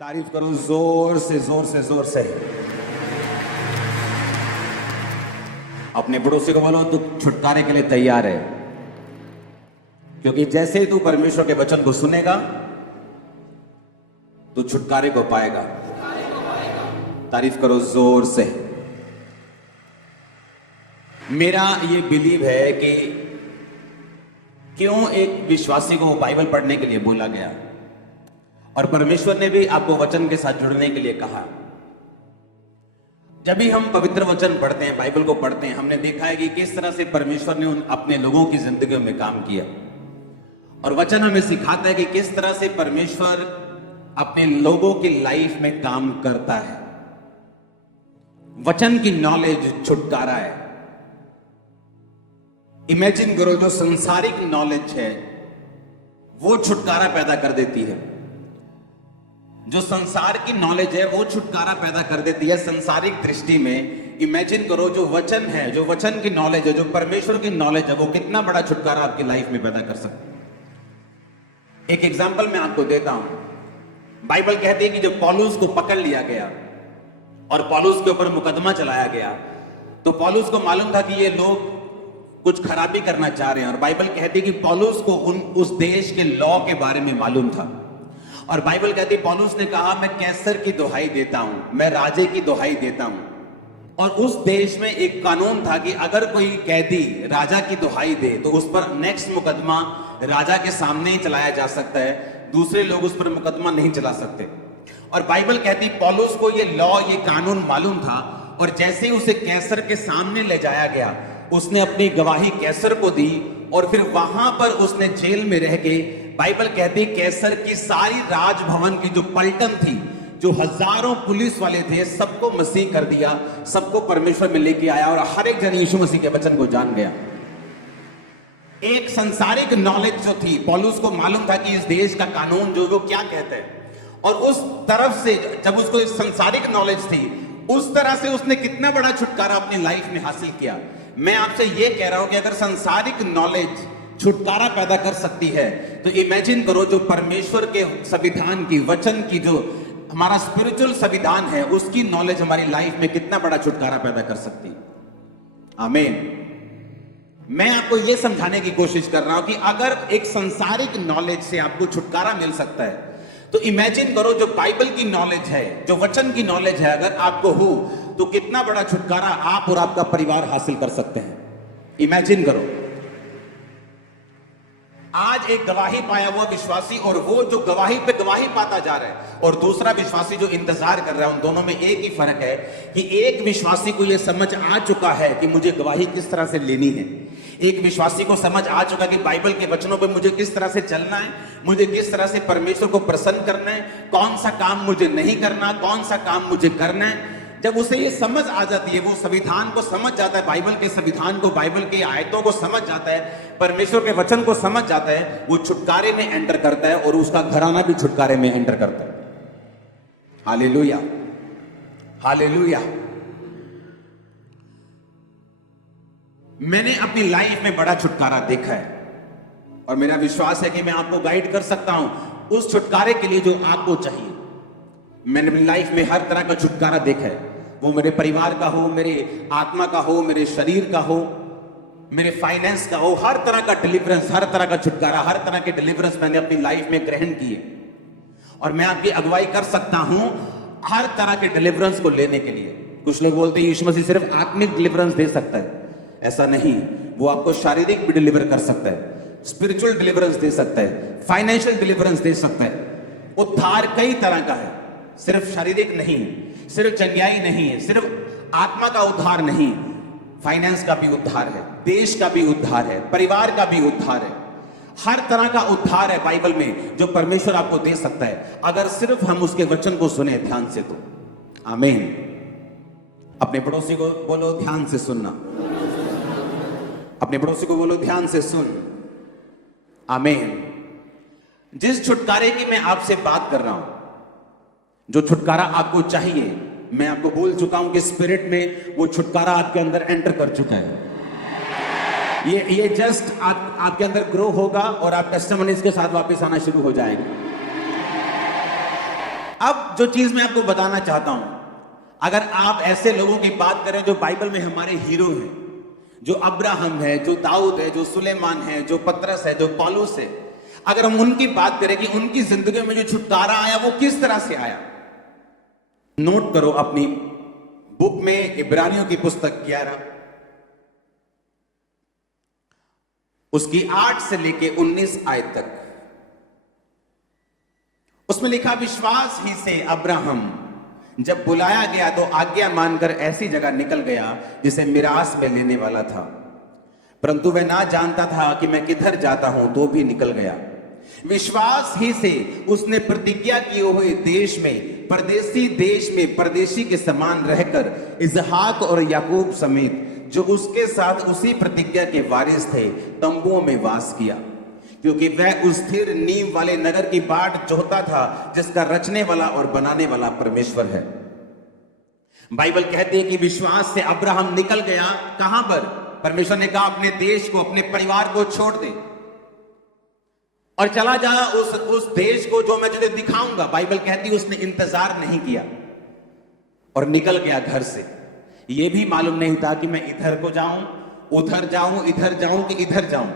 तारीफ करो जोर से जोर से जोर से। अपने पड़ोसी को बोलो तू छुटकारे के लिए तैयार है, क्योंकि जैसे ही तू परमेश्वर के वचन को सुनेगा तू छुटकारे को पाएगा। तारीफ करो जोर से। मेरा ये बिलीव है कि क्यों एक विश्वासी को बाइबल पढ़ने के लिए बोला गया, और परमेश्वर ने भी आपको वचन के साथ जुड़ने के लिए कहा। जब भी हम पवित्र वचन पढ़ते हैं, बाइबल को पढ़ते हैं, हमने देखा है कि किस तरह से परमेश्वर ने अपने लोगों की जिंदगियों में काम किया, और वचन हमें सिखाता है कि किस तरह से परमेश्वर अपने लोगों की लाइफ में काम करता है। वचन की नॉलेज छुटकारा है। इमेजिन करो, जो संसारिक नॉलेज है वो छुटकारा पैदा कर देती है। जो संसार की नॉलेज है वो छुटकारा पैदा कर देती है संसारिक दृष्टि में। इमेजिन करो, जो वचन है, जो वचन की नॉलेज है, जो परमेश्वर की नॉलेज है, वो कितना बड़ा छुटकारा आपकी लाइफ में पैदा कर सकती है। एक एग्जांपल मैं आपको देता हूं। बाइबल कहती है कि जब पौलुस को पकड़ लिया गया और पौलुस के ऊपर मुकदमा चलाया गया, तो पौलुस को मालूम था कि ये लोग कुछ खराबी करना चाह रहे हैं, और बाइबल कहती है कि पौलुस को उस देश के लॉ के बारे में मालूम था। और बाइबल कहती है पौलुस ने कहा, मैं कैसर की दुहाई देता हूं, मैं राजे की दुहाई देता हूं। और उस देश में एक कानून था कि अगर कोई कैदी राजा की दुहाई दे तो उस पर नेक्स्ट मुकदमा राजा के सामने ही चलाया जा सकता है, दूसरे लोग उस पर मुकदमा नहीं चला सकते। और बाइबल कहती पौलुस को ये लॉ, ये कानून मालूम था, और जैसे ही उसे कैसर के सामने ले जाया गया, उसने अपनी गवाही कैसर को दी, और फिर वहां पर उसने जेल में रह के, बाइबल कहती कैसर की सारी राजभवन की जो पलटन थी, जो हजारों पुलिस वाले थे, सबको मसीह कर दिया, सबको परमेश्वर में लेके आया, और हर एक जन यीशु मसीह के वचन को जान गया। एक संसारिक नॉलेज जो थी, पौलुस को मालूम था कि इस देश का कानून जो वो क्या कहते हैं, और उस तरफ से जब उसको संसारिक नॉलेज थी, उस तरह से उसने कितना बड़ा छुटकारा अपनी लाइफ में हासिल किया। मैं आपसे ये कह रहा हूं कि अगर संसारिक नॉलेज छुटकारा पैदा कर सकती है, तो इमेजिन करो जो परमेश्वर के संविधान की, वचन की, जो हमारा स्पिरिचुअल संविधान है, उसकी नॉलेज हमारी लाइफ में कितना बड़ा छुटकारा पैदा कर सकती है। आमीन। मैं आपको यह समझाने की कोशिश कर रहा हूं कि अगर एक संसारिक नॉलेज से आपको छुटकारा मिल सकता है, तो इमेजिन करो जो बाइबल की नॉलेज है, जो वचन की नॉलेज है, अगर आपको हो, तो कितना बड़ा छुटकारा आप और आपका परिवार हासिल कर सकते हैं। इमेजिन करो, आज एक गवाही पाया हुआ विश्वासी, और वो जो गवाही पे गवाही पाता जा रहा है, और दूसरा विश्वासी जो इंतजार कर रहा है, उन दोनों में एक ही फर्क है कि एक विश्वासी को यह समझ आ चुका है कि मुझे गवाही किस तरह से लेनी है। एक विश्वासी को समझ आ चुका कि बाइबल के वचनों पे मुझे किस तरह से चलना है, मुझे किस तरह से परमेश्वर को प्रसन्न करना है, कौन सा काम मुझे नहीं करना, कौन सा काम मुझे करना है। जब उसे ये समझ आ जाती है, वो संविधान को समझ जाता है, बाइबल के संविधान को, बाइबल की आयतों को समझ जाता है, परमेश्वर के वचन को समझ जाता है, वो छुटकारे में एंटर करता है, और उसका घराना भी छुटकारे में एंटर करता है। Hallelujah, hallelujah. मैंने अपनी लाइफ में बड़ा छुटकारा देखा है, और मेरा विश्वास है कि मैं आपको गाइड कर सकता हूं उस छुटकारे के लिए जो आपको चाहिए। मैंने अपनी लाइफ में हर तरह का छुटकारा देखा है, वो मेरे परिवार का हो, मेरे आत्मा का हो, मेरे शरीर का हो, मेरे फाइनेंस का हो, हर तरह का डिलीवरेंस, हर तरह का छुटकारा, हर तरह के डिलीवरेंस मैंने अपनी लाइफ में ग्रहण किए, और मैं आपकी अगुवाई कर सकता हूं हर तरह के डिलीवरेंस को लेने के लिए। कुछ लोग बोलते हैं यीशु मसीह सिर्फ आत्मिक डिलीवरेंस दे सकता है, ऐसा नहीं, वो आपको शारीरिक भी डिलीवर कर सकता है, स्पिरिचुअल डिलीवरेंस दे सकता है, फाइनेंशियल डिलीवरेंस दे सकता है। उद्धार कई तरह का है, सिर्फ शारीरिक नहीं है, सिर्फ चंगाई नहीं है, सिर्फ आत्मा का उद्धार नहीं, फाइनेंस का भी उद्धार है, देश का भी उद्धार है, परिवार का भी उद्धार है। हर तरह का उद्धार है बाइबल में जो परमेश्वर आपको दे सकता है, अगर सिर्फ हम उसके वचन को सुने ध्यान से तो। आमीन। अपने पड़ोसी को बोलो ध्यान से सुनना, अपने पड़ोसी को बोलो ध्यान से सुन। आमीन। जिस छुटकारे की मैं आपसे बात कर रहा हूं, जो छुटकारा आपको चाहिए, मैं आपको बोल चुका हूं कि स्पिरिट में वो छुटकारा आपके अंदर एंटर कर चुका है। ये जस्ट आपके अंदर ग्रो होगा, और आप टेस्टिमनीज के साथ वापस आना शुरू हो जाएंगे। अब जो चीज मैं आपको बताना चाहता हूं, अगर आप ऐसे लोगों की बात करें जो बाइबल में हमारे हीरो हैं, जो अब्राहम है, जो दाऊद है, जो सुलेमान है, जो पतरस है, जो पौलुस है, अगर हम उनकी बात करें कि उनकी जिंदगी में जो छुटकारा आया वो किस तरह से आया, नोट करो अपनी बुक में इब्रानियों की पुस्तक 11 उसकी 8 से लेके 19 आयत तक। उसमें लिखा, विश्वास ही से अब्राहम जब बुलाया गया तो आज्ञा मानकर ऐसी जगह निकल गया जिसे मिरास में लेने वाला था, परंतु वह ना जानता था कि मैं किधर जाता हूं, तो भी निकल गया। विश्वास ही से उसने प्रतिज्ञा किए हुए देश में, परदेशी देश में परदेशी के समान रहकर इसहाक और याकूब समेत जो उसके साथ उसी प्रतिज्ञा के वारिस थे तंबुओं में वास किया, क्योंकि वह उस स्थिर नींव वाले नगर की बाट चाहता था जिसका रचने वाला और बनाने वाला परमेश्वर है। बाइबल कहती है कि विश्वास से अब्राहम निकल गया। कहां पर? परमेश्वर ने कहा अपने देश को, अपने परिवार को छोड़ दे और चला जा उस देश को जो मैं तुझे दिखाऊंगा। बाइबल कहती है उसने इंतजार नहीं किया और निकल गया घर से। यह भी मालूम नहीं था कि मैं इधर को जाऊं, उधर जाऊं, इधर जाऊं कि इधर जाऊं।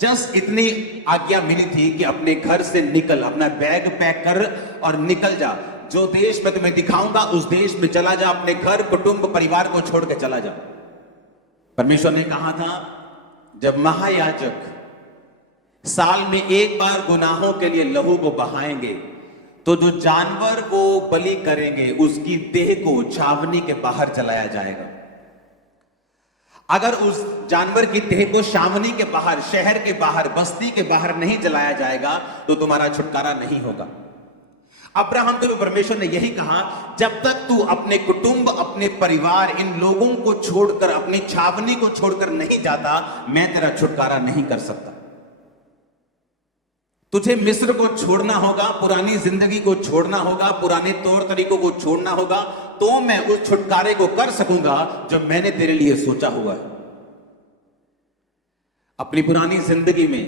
जस्ट इतनी आज्ञा मिली थी कि अपने घर से निकल, अपना बैग पैक कर और निकल जा। जो देश मैं तुम्हें दिखाऊंगा उस देश में चला जा, अपने घर, कुटुंब, परिवार को छोड़ के चला जा। परमेश्वर ने कहा था जब महायाजक साल में एक बार गुनाहों के लिए लहू को बहाएंगे तो जो जानवर वो बलि करेंगे उसकी देह को छावनी के बाहर जलाया जाएगा। अगर उस जानवर की देह को छावनी के बाहर, शहर के बाहर, बस्ती के बाहर नहीं जलाया जाएगा तो तुम्हारा छुटकारा नहीं होगा। अब्राहम को परमेश्वर ने यही कहा, जब तक तू अपने कुटुंब, अपने परिवार, इन लोगों को छोड़कर, अपनी छावनी को छोड़कर नहीं जाता, मैं तेरा छुटकारा नहीं कर सकता। तुझे मिस्र को छोड़ना होगा, पुरानी जिंदगी को छोड़ना होगा, पुराने तौर तरीकों को छोड़ना होगा, तो मैं उस छुटकारे को कर सकूंगा जो मैंने तेरे लिए सोचा हुआ है। अपनी पुरानी जिंदगी में,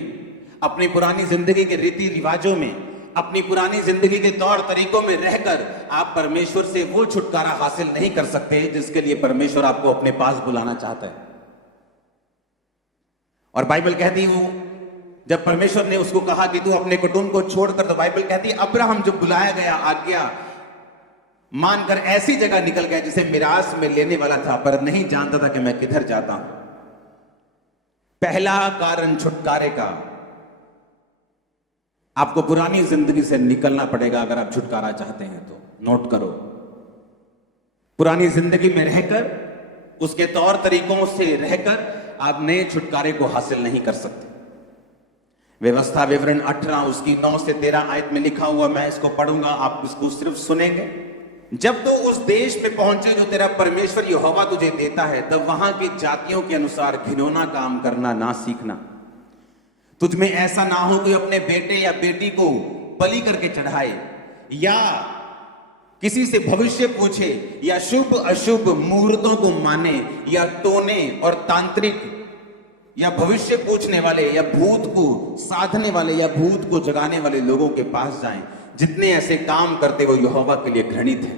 अपनी पुरानी जिंदगी के रीति रिवाजों में, अपनी पुरानी जिंदगी के तौर तरीकों में रहकर आप परमेश्वर से वो छुटकारा हासिल नहीं कर सकते जिसके लिए परमेश्वर आपको अपने पास बुलाना चाहता है। और बाइबल कहती है जब परमेश्वर ने उसको कहा कि तू अपने कुटुंब को छोड़कर, तो बाइबल कहती है अब्राहम जब बुलाया गया, आज्ञा मानकर ऐसी जगह निकल गया जिसे मिरास में लेने वाला था, पर नहीं जानता था कि मैं किधर जाता हूं। पहला कारण छुटकारे का, आपको पुरानी जिंदगी से निकलना पड़ेगा अगर आप छुटकारा चाहते हैं तो। नोट करो, पुरानी जिंदगी में रहकर, उसके तौर तरीकों से रहकर आप नए छुटकारे को हासिल नहीं कर सकते। व्यवस्था विवरण 18 उसकी 9 से 13 आयत में लिखा हुआ, मैं इसको पढ़ूंगा, आप इसको सिर्फ सुनेंगे। जब तो उस देश में पहुंचे जो तेरा परमेश्वर यहोवा तुझे देता है, तब वहां की जातियों के अनुसार घिनौना काम करना ना सीखना। तुझ में ऐसा ना हो कि अपने बेटे या बेटी को बलि करके चढ़ाए, या किसी से भविष्य पूछे, या शुभ अशुभ मुहूर्तों को माने, या टोने और तांत्रिक या भविष्य पूछने वाले, या भूत को साधने वाले, या भूत को जगाने वाले लोगों के पास जाएं। जितने ऐसे काम करते वो यहोवा के लिए घृणित है।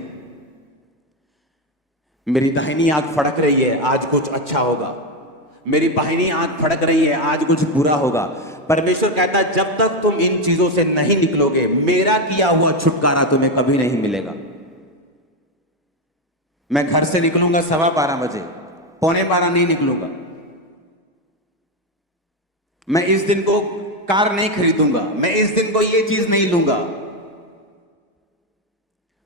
मेरी दाहिनी आंख फड़क रही है, आज कुछ अच्छा होगा। मेरी बाहिनी आंख फड़क रही है, आज कुछ बुरा होगा। परमेश्वर कहता है जब तक तुम इन चीजों से नहीं निकलोगे, मेरा किया हुआ छुटकारा तुम्हें कभी नहीं मिलेगा। मैं घर से निकलूंगा 12:15 बजे, 11:45 नहीं निकलूंगा। मैं इस दिन को कार नहीं खरीदूंगा, मैं इस दिन को ये चीज नहीं लूंगा।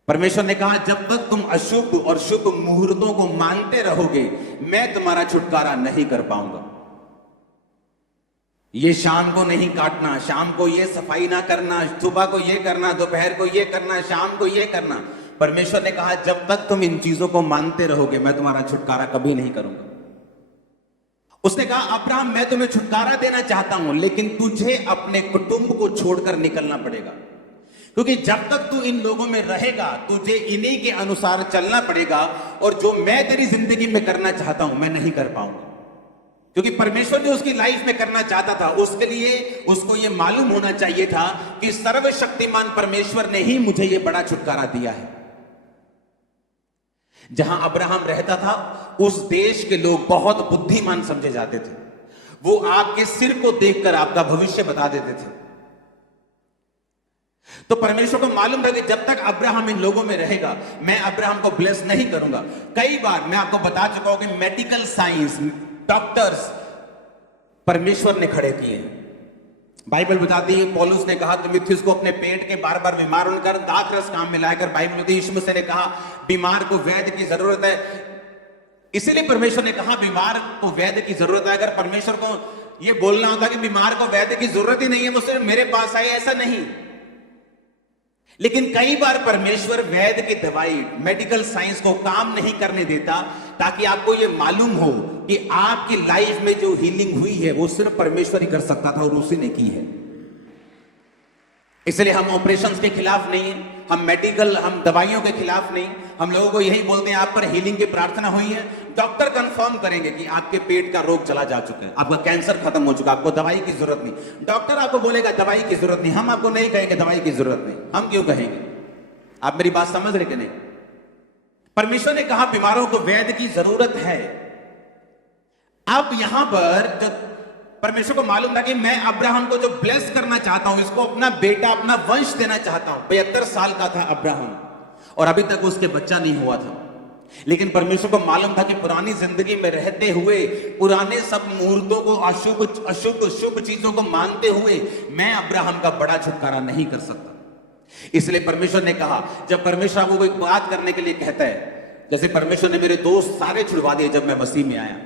परमेश्वर ने कहा जब तक तुम अशुभ और शुभ मुहूर्तों को मानते रहोगे, मैं तुम्हारा छुटकारा नहीं कर पाऊंगा। ये शाम को नहीं काटना, शाम को ये सफाई ना करना, सुबह को ये करना, दोपहर को ये करना, शाम को ये करना। परमेश्वर ने कहा जब तक तुम इन चीजों को मानते रहोगे, मैं तुम्हारा छुटकारा कभी नहीं करूंगा। उसने कहा अब्राहम मैं तुम्हें छुटकारा देना चाहता हूं, लेकिन तुझे अपने कुटुंब को छोड़कर निकलना पड़ेगा, क्योंकि जब तक तू इन लोगों में रहेगा तुझे इन्हीं के अनुसार चलना पड़ेगा, और जो मैं तेरी जिंदगी में करना चाहता हूं मैं नहीं कर पाऊंगा, क्योंकि परमेश्वर जो उसकी लाइफ में करना चाहता था, उसके लिए उसको यह मालूम होना चाहिए था कि सर्वशक्तिमान परमेश्वर ने ही मुझे यह बड़ा छुटकारा दिया है। जहां अब्राहम रहता था, उस देश के लोग बहुत बुद्धिमान समझे जाते थे। वो आपके सिर को देखकर आपका भविष्य बता देते थे। तो परमेश्वर को मालूम था कि जब तक अब्राहम इन लोगों में रहेगा, मैं अब्राहम को ब्लेस नहीं करूंगा। कई बार मैं आपको बता चुका हूं कि मेडिकल साइंस, डॉक्टर्स परमेश्वर ने खड़े किए हैं। बाइबल बताती है, पौलुस ने कहा तीमुथियुस को अपने पेट के बार बार बीमार होकर दाखरस काम में लाकर, बाइबल में यीशु मसीह ने कहा बीमार को वैद्य की जरूरत है। इसीलिए परमेश्वर ने कहा बीमार को वैद्य की जरूरत है। अगर परमेश्वर को यह बोलना होता कि बीमार को वैद्य की जरूरत ही नहीं है, वो सिर्फ मेरे पास आए, ऐसा नहीं। लेकिन कई बार परमेश्वर वैद्य की दवाई, मेडिकल साइंस को काम नहीं करने देता, ताकि आपको यह मालूम हो कि आपकी लाइफ में जो हीलिंग हुई है वो सिर्फ परमेश्वर ही कर सकता था और उसी ने की है। इसलिए हम ऑपरेशंस के खिलाफ नहीं है, हम दवाइयों के खिलाफ नहीं। हम लोगों को यही बोलते हैं आप पर हीलिंग की प्रार्थना हुई है, डॉक्टर कंफर्म करेंगे कि आपके पेट का रोग चला जा चुका है, आपका कैंसर खत्म हो चुका, आपको दवाई की जरूरत नहीं। डॉक्टर आपको बोलेगा दवाई की जरूरत नहीं, हम आपको नहीं कहेंगे दवाई की जरूरत नहीं। हम क्यों कहेंगे? आप मेरी बात समझ रहे कि नहीं? परमेश्वर ने कहा बीमारों को वैद्य की जरूरत है। अब यहां पर जब परमेश्वर को मालूम था कि मैं अब्राहम को जो ब्लेस करना चाहता हूं, इसको अपना बेटा, अपना वंश देना चाहता हूं। 72 साल का था अब्राहम और अभी तक उसके बच्चा नहीं हुआ था। लेकिन परमेश्वर को मालूम था कि पुरानी जिंदगी में रहते हुए, पुराने सब मुहूर्तों को, अशुभ शुभ चीजों को मानते हुए मैं अब्राहम का बड़ा छुटकारा नहीं कर सकता। इसलिए परमेश्वर ने कहा, जब परमेश्वर आपको कोई बात करने के लिए कहता है, जैसे परमेश्वर ने मेरे दोस्त सारे छुड़वा दिए जब मैं मसीह में आया,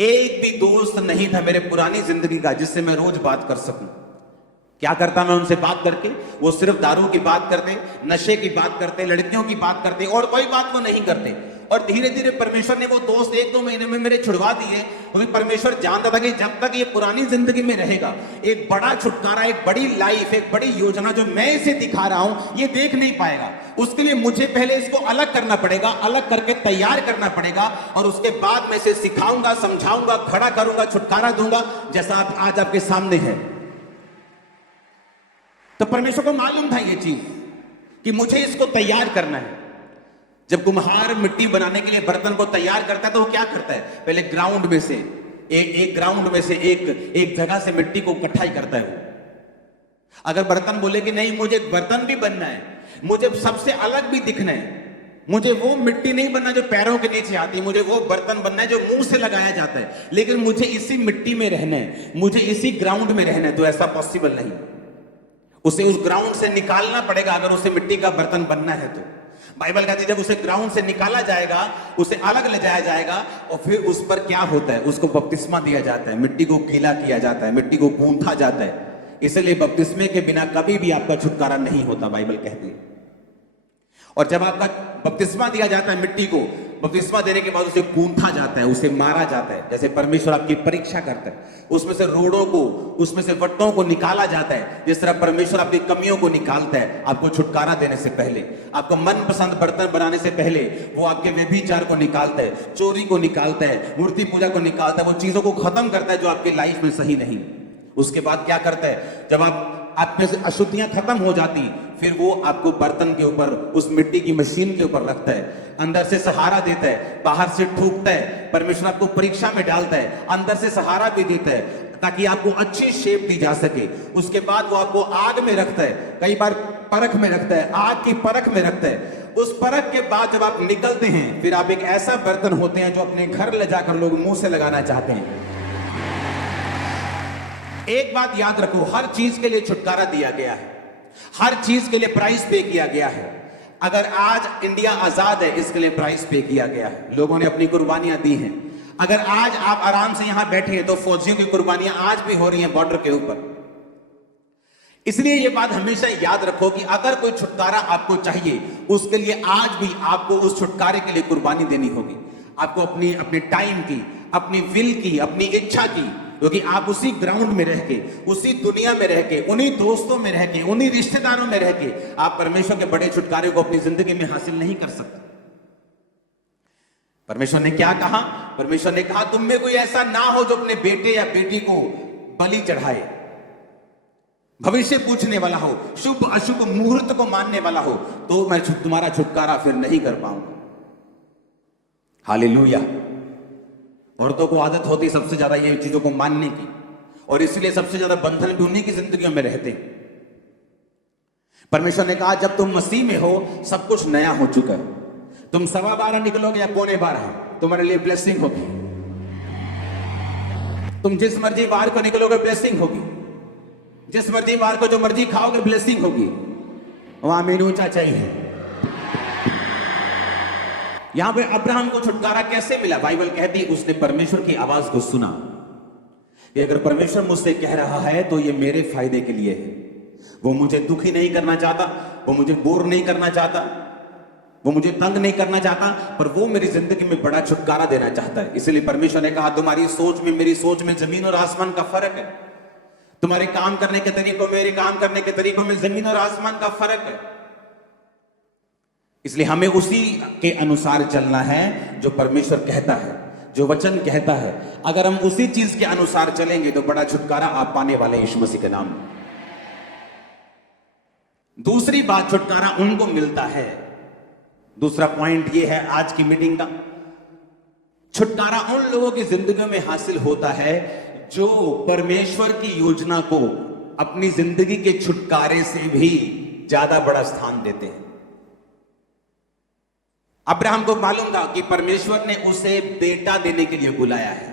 एक भी दोस्त नहीं था मेरे पुरानी जिंदगी का जिससे मैं रोज बात कर सकूं। क्या करता मैं उनसे बात करके? वो सिर्फ दारू की बात करते, नशे की बात करते, लड़कियों की बात करते और कोई बात वो नहीं करते। और धीरे धीरे परमेश्वर ने वो दोस्त 1-2 महीने में मेरे छुड़वा दिए, क्योंकि परमेश्वर जानता था कि जब तक ये पुरानी जिंदगी में रहेगा, एक बड़ा छुटकारा, एक बड़ी लाइफ, एक बड़ी योजना जो मैं इसे दिखा रहा हूं, ये देख नहीं पाएगा। उसके लिए मुझे पहले इसको अलग करना पड़ेगा, अलग करके तैयार करना पड़ेगा, और उसके बाद मैं इसे सिखाऊंगा, समझाऊंगा, खड़ा करूंगा, छुटकारा दूंगा, जैसा आज आपके सामने है। तो परमेश्वर को मालूम था ये चीज कि मुझे इसको तैयार करना है। जब कुम्हार मिट्टी बनाने के लिए बर्तन को तैयार करता है तो वो क्या करता है? पहले ग्राउंड में से एक ग्राउंड में से एक जगह से मिट्टी को इकट्ठा करता है। अगर बर्तन बोले कि नहीं मुझे बर्तन भी बनना है, मुझे सबसे अलग भी दिखना है, मुझे वो मिट्टी नहीं बनना जो पैरों के नीचे आती है, मुझे वो बर्तन बनना है जो मुंह से लगाया जाता है, लेकिन मुझे इसी मिट्टी में रहना है, मुझे इसी ग्राउंड में रहना है, तो ऐसा पॉसिबल नहीं। उसे उस ग्राउंड से निकालना पड़ेगा अगर उसे मिट्टी का बर्तन बनना है तो। बाइबल कहती है जब उसे ग्राउंड से निकाला जाएगा, उसे अलग ले जाया जाएगा, और फिर उस पर क्या होता है? उसको बपतिस्मा दिया जाता है, मिट्टी को गीला किया जाता है, मिट्टी को गूंथा जाता है। इसलिए बपतिस्मे के बिना कभी भी आपका छुटकारा नहीं होता, बाइबल कहती है। और जब आपका बपतिस्मा दिया जाता है, मिट्टी को बपतिस्मा देने के बाद उसे गूंथा जाता है, उसे मारा जाता है, जैसे परमेश्वर आपकी परीक्षा करता है। उसमें से रोड़ों को, उसमें से वट्टों को निकाला जाता है, जिस तरह परमेश्वर आपकी कमियों को निकालता है। आपको छुटकारा देने से पहले, आपको मनपसंद बर्तन बनाने से पहले वो आपके व्यभिचार को निकालता है, चोरी को निकालता है, मूर्ति पूजा को निकालता है, वो चीजों को खत्म करता है जो आपकी लाइफ में सही नहीं। उसके बाद क्या करता है? जब आप में से अशुद्धियां खत्म हो जाती, फिर वो आपको बर्तन के ऊपर, उस मिट्टी की मशीन के ऊपर रखता है, अंदर से सहारा देता है, बाहर से ठूकता है। परमेश्वर आपको परीक्षा में डालता है, अंदर से सहारा भी देता है ताकि आपको अच्छी शेप दी जा सके। उसके बाद वो आपको आग में रखता है, कई बार परख में रखता है, आग की परख में रखता है। उस परख के बाद जब आप निकलते हैं, फिर आप एक ऐसा बर्तन होते हैं जो अपने घर ले जाकर लोग मुंह से लगाना चाहते हैं। एक बात याद रखो, हर चीज के लिए छुटकारा दिया गया है, हर चीज के लिए प्राइस पे किया गया है। अगर आज इंडिया आजाद है, इसके लिए प्राइस पे किया गया है, लोगों ने अपनी कुर्बानियां दी हैं। अगर आज आप आराम से यहां बैठे हैं तो फौजियों की कुर्बानियां आज भी हो रही हैं बॉर्डर के ऊपर। इसलिए यह बात हमेशा याद रखो कि अगर कोई छुटकारा आपको चाहिए, उसके लिए आज भी आपको उस छुटकारे के लिए कुर्बानी देनी होगी। आपको अपने टाइम की, अपनी विल की, अपनी इच्छा की, क्योंकि आप उसी ग्राउंड में रह के, उसी दुनिया में रह के, उन्हीं दोस्तों में रह के, उन्हीं रिश्तेदारों में रह के आप परमेश्वर के बड़े छुटकारे को अपनी जिंदगी में हासिल नहीं कर सकते। परमेश्वर ने क्या कहा? परमेश्वर ने कहा तुम में कोई ऐसा ना हो जो अपने बेटे या बेटी को बलि चढ़ाए, भविष्य पूछने वाला हो, शुभ अशुभ मुहूर्त को मानने वाला हो, तो मैं तुम्हारा छुटकारा फिर नहीं कर पाऊंगा। हालेलुया। औरतों को आदत होती सबसे ज्यादा ये चीजों को मानने की, और इसलिए सबसे ज्यादा बंधन भी उन्हीं की जिंदगियों में रहते हैं। परमेश्वर ने कहा जब तुम मसीह में हो सब कुछ नया हो चुका है। तुम 12:15 निकलोगे या 11:45, तुम्हारे लिए ब्लेसिंग होगी। तुम जिस मर्जी बार को निकलोगे ब्लेसिंग होगी, जिस मर्जी बार को जो मर्जी खाओगे ब्लेसिंग होगी। वहां में ऊंचा चाहिए। यहां पे अब्राहम को छुटकारा कैसे मिला? बाइबल कहती है उसने परमेश्वर की आवाज को सुना कि अगर परमेश्वर मुझसे कह रहा है तो ये मेरे फायदे के लिए है। वो मुझे दुखी नहीं करना चाहता, वो मुझे बोर नहीं करना चाहता, वो मुझे तंग नहीं करना चाहता, पर वो मेरी जिंदगी में बड़ा छुटकारा देना चाहता है। इसलिए परमेश्वर ने कहा तुम्हारी सोच में मेरी सोच में जमीन और आसमान का फर्क है। तुम्हारे काम करने के तरीकों में मेरे काम करने के तरीकों में जमीन और आसमान का फर्क है। इसलिए हमें उसी के अनुसार चलना है जो परमेश्वर कहता है, जो वचन कहता है। अगर हम उसी चीज के अनुसार चलेंगे तो बड़ा छुटकारा आप पाने वाले यीशु मसीह के नाम में। दूसरी बात, छुटकारा उनको मिलता है। दूसरा पॉइंट यह है आज की मीटिंग का, छुटकारा उन लोगों की जिंदगियों में हासिल होता है जो परमेश्वर की योजना को अपनी जिंदगी के छुटकारे से भी ज्यादा बड़ा स्थान देते हैं। अब्राहम को मालूम था कि परमेश्वर ने उसे बेटा देने के लिए बुलाया है।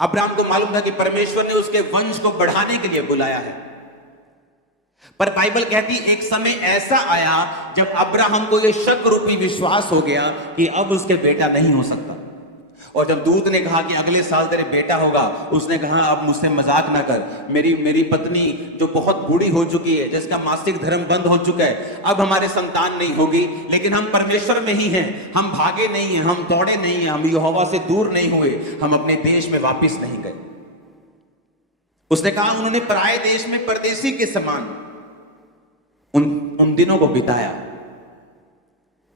अब्राहम को मालूम था कि परमेश्वर ने उसके वंश को बढ़ाने के लिए बुलाया है। पर बाइबल कहती एक समय ऐसा आया जब अब्राहम को यह शक रूपी विश्वास हो गया कि अब उसके बेटा नहीं हो सकता। और जब दूत ने कहा कि अगले साल तेरे बेटा होगा, उसने कहा अब मुझसे मजाक ना कर। मेरी पत्नी जो बहुत बूढ़ी हो चुकी है, जिसका मासिक धर्म बंद हो चुका है, अब हमारे संतान नहीं होगी। लेकिन हम परमेश्वर में ही हैं, हम भागे नहीं हैं, हम दौड़े नहीं हैं, हम यहोवा से दूर नहीं हुए, हम अपने देश में वापिस नहीं गए। उसने कहा उन्होंने पराये देश में परदेसी के समान उन दिनों को बिताया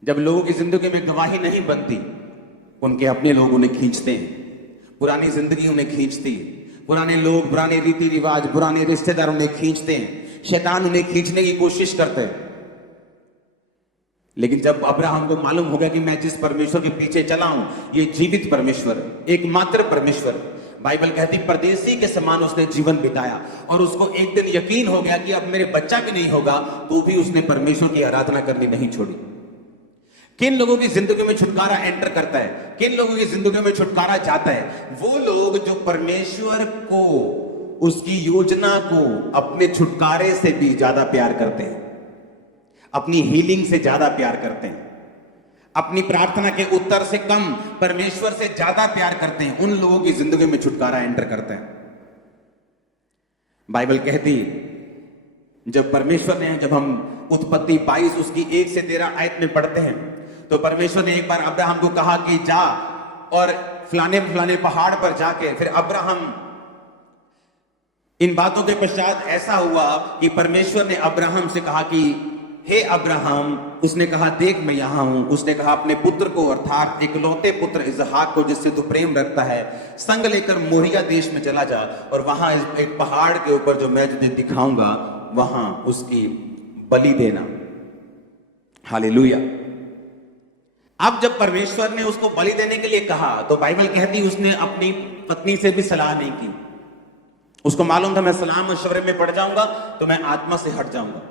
जब लोगों की जिंदगी में गवाही नहीं बनती। उनके अपने लोग उन्हें खींचते हैं, पुरानी जिंदगी उन्हें खींचती है, पुराने लोग, पुराने रीति रिवाज, पुराने रिश्तेदार उन्हें खींचते हैं, शैतान उन्हें खींचने की कोशिश करते हैं। लेकिन जब अब्राहम को मालूम हो गया कि मैं जिस परमेश्वर के पीछे चला हूं ये जीवित परमेश्वर, एकमात्र परमेश्वर, बाइबल कहती परदेसी के समान उसने जीवन बिताया। और उसको एक दिन यकीन हो गया कि अब मेरे बच्चा भी नहीं होगा, तो भी उसने परमेश्वर की आराधना करनी नहीं छोड़ी। किन लोगों की जिंदगी में छुटकारा एंटर करता है, किन लोगों की जिंदगी में छुटकारा जाता है? वो लोग जो परमेश्वर को, उसकी योजना को अपने छुटकारे से भी ज्यादा प्यार करते हैं, अपनी हीलिंग से ज्यादा प्यार करते हैं, अपनी प्रार्थना के उत्तर से कम परमेश्वर से ज्यादा प्यार करते हैं। उन लोगों की जिंदगी में छुटकारा एंटर करते हैं। बाइबल कहती जब परमेश्वर ने, जब हम उत्पत्ति 22 उसकी 1 से 13 आयत में पढ़ते हैं, तो परमेश्वर ने एक बार अब्राहम को कहा कि जा और फलाने फलाने पहाड़ पर जाके, फिर अब्राहम, इन बातों के पश्चात ऐसा हुआ कि परमेश्वर ने अब्राहम से कहा कि हे अब्राहम, उसने कहा देख मैं यहां हूं। उसने कहा अपने पुत्र को, अर्थात इकलौते पुत्र इसहाक को जिससे तू प्रेम रखता है, संग लेकर मोरिया देश में चला जा और वहां एक पहाड़ के ऊपर जो मैं तुझे दिखाऊंगा वहां उसकी बलि देना। हालेलुया। अब जब परमेश्वर ने उसको बलि देने के लिए कहा तो बाइबल कहती उसने अपनी पत्नी से भी सलाह नहीं की। उसको मालूम था मैं सलाह मशवरे में पड़ जाऊंगा तो मैं आत्मा से हट जाऊंगा।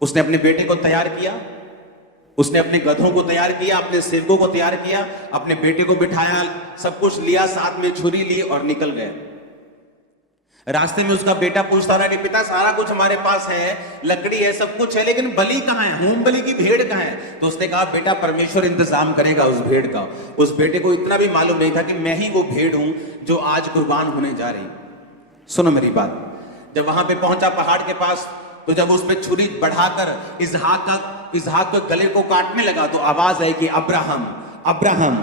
उसने अपने बेटे को तैयार किया, उसने अपने गधों को तैयार किया, अपने सेवकों को तैयार किया, अपने बेटे को बिठाया, सब कुछ लिया, साथ में छुरी ली और निकल गए। रास्ते में उसका बेटा पूछता रहा कि पिता सारा कुछ हमारे पास है, लकड़ी है, सब कुछ है, लेकिन बलि कहां है, होम बलि की भेड़ कहां है? तो उसने कहा बेटा परमेश्वर इंतजाम करेगा उस भेड़ का। उस बेटे को इतना भी मालूम नहीं था कि मैं ही वो भेड़ हूं जो आज कुर्बान होने जा रही। सुनो मेरी बात, जब वहां पे पहुंचा पहाड़ के पास, तो जब उसमें छुरी बढ़ाकर इसहाक के गले को काटने लगा तो आवाज आई कि अब्राहम अब्राहम,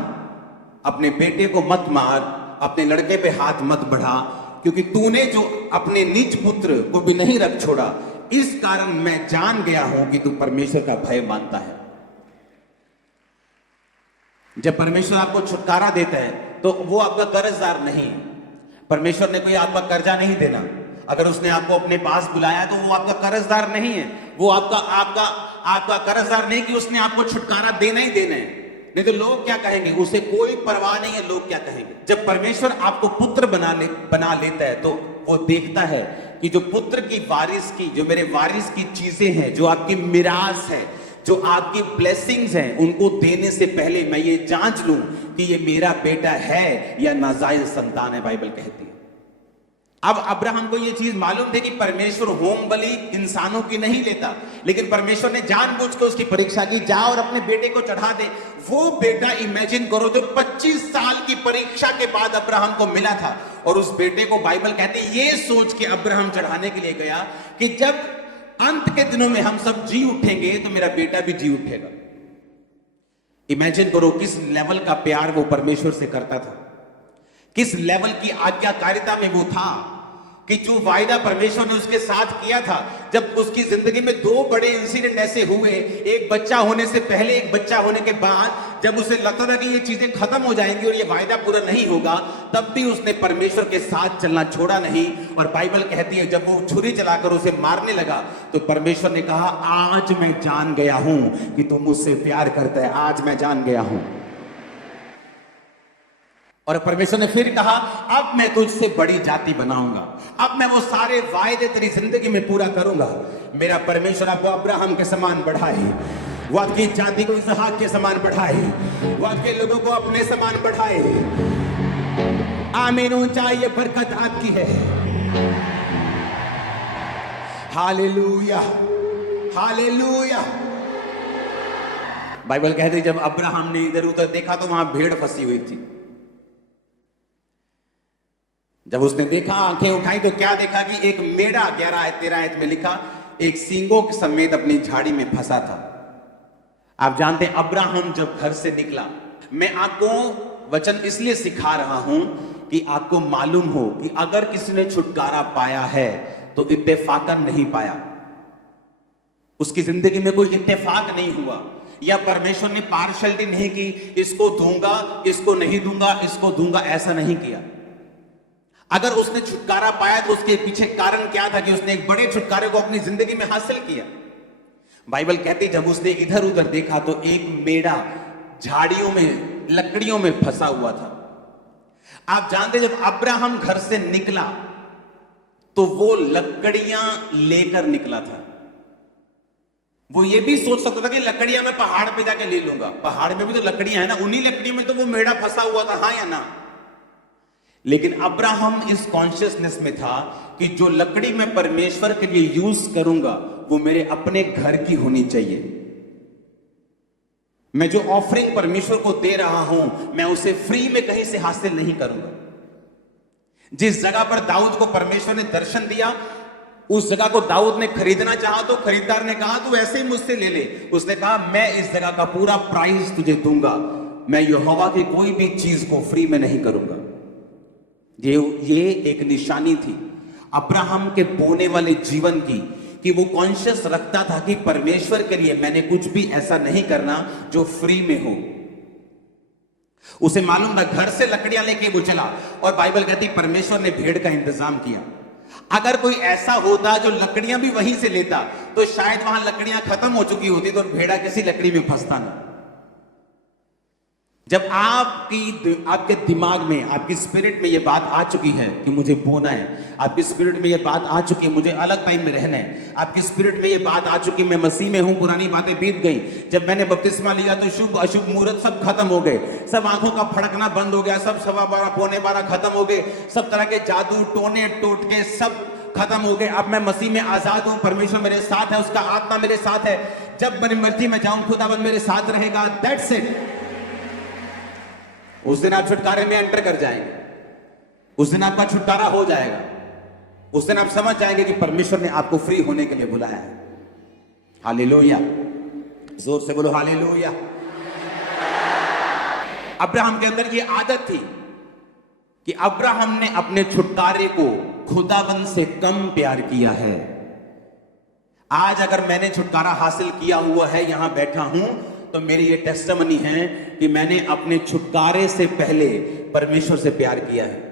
अपने बेटे को मत मार, अपने लड़के पे हाथ मत बढ़ा, क्योंकि तूने जो अपने निज पुत्र को भी नहीं रख छोड़ा, इस कारण मैं जान गया हूं कि तू परमेश्वर का भय मानता है। जब परमेश्वर आपको छुटकारा देता है तो वो आपका कर्जदार नहीं है। परमेश्वर ने कोई आपका कर्जा नहीं देना। अगर उसने आपको अपने पास बुलाया तो वो आपका कर्जदार नहीं है। वो आपका कर्जदार नहीं कि उसने आपको छुटकारा देना ही देना है। नहीं तो लोग क्या कहेंगे, उसे कोई परवाह नहीं है लोग क्या कहेंगे। जब परमेश्वर आपको पुत्र बना लेता है तो वो देखता है कि जो पुत्र की वारिस की, जो मेरे वारिस की चीजें हैं, जो आपकी मिरास है, जो आपकी ब्लेसिंग्स हैं, उनको देने से पहले मैं ये जांच लूं कि ये मेरा बेटा है या नाजायज संतान है, बाइबल कहती है। अब अब्राहम को ये चीज मालूम थी कि परमेश्वर होम बलि इंसानों की नहीं लेता, लेकिन परमेश्वर ने जानबूझ के उसकी परीक्षा की, जा और अपने बेटे को चढ़ा दे। वो बेटा इमेजिन करो जो 25 साल की परीक्षा के बाद अब्राहम को मिला था, और उस बेटे को बाइबल कहते ये सोच के अब्राहम चढ़ाने के लिए गया कि जब अंत के दिनों में हम सब जी उठेंगे तो मेरा बेटा भी जी उठेगा। इमेजिन करो किस लेवल का प्यार वो परमेश्वर से करता था, किस लेवल की आज्ञाकारिता में वो था कि जो वायदा परमेश्वर ने उसके साथ किया था। जब उसकी जिंदगी में दो बड़े इंसिडेंट ऐसे हुए, एक बच्चा होने से पहले, एक बच्चा होने के बाद, जब उसे लगता था कि ये चीजें खत्म हो जाएंगी और ये वायदा पूरा नहीं होगा, तब भी उसने परमेश्वर के साथ चलना छोड़ा नहीं। और बाइबल कहती है जब वो छुरी चलाकर उसे मारने लगा तो परमेश्वर ने कहा, आज मैं जान गया हूं कि तू मुझसे प्यार करता है, आज मैं जान गया हूं। और परमेश्वर ने फिर कहा, अब मैं तुझसे बड़ी जाति बनाऊंगा, अब मैं वो सारे वायदे तेरी जिंदगी में पूरा करूंगा। मेरा परमेश्वर आपको अब्राहम के समान बढ़ाए, वो आपकी जाति को इसहाक के समान बढ़ाए, वो आपके लोगों को अपने समान बढ़ाए। आमीन। ऊंचाई ये बरकत आपकी है। Hallelujah, hallelujah. बाइबल कहती है जब अब्राहम ने इधर उधर देखा तो वहां भेड़ फंसी हुई थी। जब उसने देखा, आंखें उठाई तो क्या देखा कि एक मेढ़ा, 11-13 आयत में लिखा, एक सींगों के समेत अपनी झाड़ी में फंसा था। आप जानते हैं अब्राहम जब घर से निकला, मैं आपको वचन इसलिए सिखा रहा हूं कि आपको मालूम हो कि अगर किसी ने छुटकारा पाया है तो इत्तेफाकन नहीं पाया। उसकी जिंदगी में कोई इत्तेफाक नहीं हुआ, या परमेश्वर ने पार्शलिटी नहीं की, इसको दूंगा, इसको नहीं दूंगा, इसको दूंगा, ऐसा नहीं किया। अगर उसने छुटकारा पाया तो उसके पीछे कारण क्या था कि उसने एक बड़े छुटकारे को अपनी जिंदगी में हासिल किया। बाइबल कहती जब उसने इधर उधर देखा तो एक मेढ़ा झाड़ियों में, लकड़ियों में फंसा हुआ था। आप जानते जब अब्राहम घर से निकला तो वो लकड़ियां लेकर निकला था। वो ये भी सोच सकता था कि लकड़ियां मैं पहाड़ पे जाके ले लूंगा, पहाड़ में भी तो लकड़ियां है ना, उन्हीं लकड़ियों में तो वो मेढ़ा फंसा हुआ था, हाँ या ना। लेकिन अब्राहम इस कॉन्शियसनेस में था कि जो लकड़ी मैं परमेश्वर के लिए यूज करूंगा वो मेरे अपने घर की होनी चाहिए। मैं जो ऑफरिंग परमेश्वर को दे रहा हूं मैं उसे फ्री में कहीं से हासिल नहीं करूंगा। जिस जगह पर दाऊद को परमेश्वर ने दर्शन दिया उस जगह को दाऊद ने खरीदना चाहा तो खरीदार ने कहा तू ऐसे ही मुझसे ले ले। उसने कहा मैं इस जगह का पूरा प्राइस तुझे दूंगा, मैं यहोवा की कोई भी चीज को फ्री में नहीं करूंगा। ये एक निशानी थी अब्राहम के बोने वाले जीवन की कि वो कॉन्शियस रखता था कि परमेश्वर के लिए मैंने कुछ भी ऐसा नहीं करना जो फ्री में हो। उसे मालूम था, घर से लकड़ियां लेके वो चला और बाइबल कहती परमेश्वर ने भेड़ का इंतजाम किया। अगर कोई ऐसा होता जो लकड़ियां भी वहीं से लेता तो शायद वहां लकड़ियां खत्म हो चुकी होती तो भेड़ा किसी लकड़ी में फंसता ना। जब आपके दिमाग में, आपकी स्पिरिट में ये बात आ चुकी है कि मुझे बोना है, आपकी स्पिरिट में ये बात आ चुकी है मुझे अलग टाइम में रहना है, आपकी स्पिरिट में ये बात आ चुकी मैं मसीह में हूं, पुरानी बातें बीत गई, जब मैंने बपतिस्मा लिया तो शुभ अशुभ मुहूर्त सब खत्म हो गए, सब आंखों का फड़कना बंद हो गया, सब 12:15 पौने 12 खत्म हो गए, सब तरह के जादू टोने टोटके सब खत्म हो गए। अब मैं मसीह में आजाद हूं, परमेश्वर मेरे साथ है, उसका आत्मा मेरे साथ है, जब मेरी मर्जी में जाऊं खुदाबंद मेरे साथ रहेगा। That's it. उस दिन आप छुटकारे में एंटर कर जाएंगे, उस दिन आपका छुटकारा हो जाएगा, उस दिन आप समझ जाएंगे कि परमेश्वर ने आपको फ्री होने के लिए बुलाया है। हालेलुया, जोर से बोलो हालेलुया। अब्राहम के अंदर ये आदत थी कि अब्राहम ने अपने छुटकारे को खुदाबंद से कम प्यार किया है। आज अगर मैंने छुटकारा हासिल किया हुआ है, यहां बैठा हूं, तो मेरी ये टेस्टिमनी है कि मैंने अपने छुटकारे से पहले परमेश्वर से प्यार किया है।